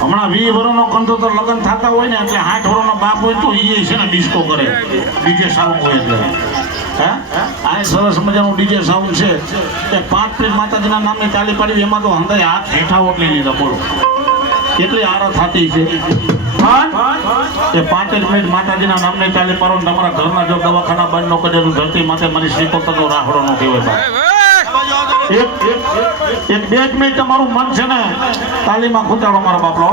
હમણાં 20 વર્ષનો કંઠોતર લગ્ન થતા હોય ને એટલે 60 વર્ષનો બાપ હોય તો એ છે ને ડિસ્કો કરે ડીજે સાઉન્ડ હોય એટલે આ સરસ મજાનું ડીજે સાઉન્ડ છે કે 5 મિનિટ માતાજીના નામની તાલી પાડી એમાં તો હંધાઈ હાથ હેઠા ઓટલી લીધા બોલો કેટલી આરો થતી છે એ 5 મિનિટ માતાજીના નામની તાલી પાડો ને તમારા ઘરના જો દવાખાના બંધ ન કરે તો ધરતી માથે મારી શ્રીકોતરનો રાહડો ન કહેવાય એક 2 મિનિટ તમારું મન છે ને તાલીમાં ખૂંચાડો મારા બાપલો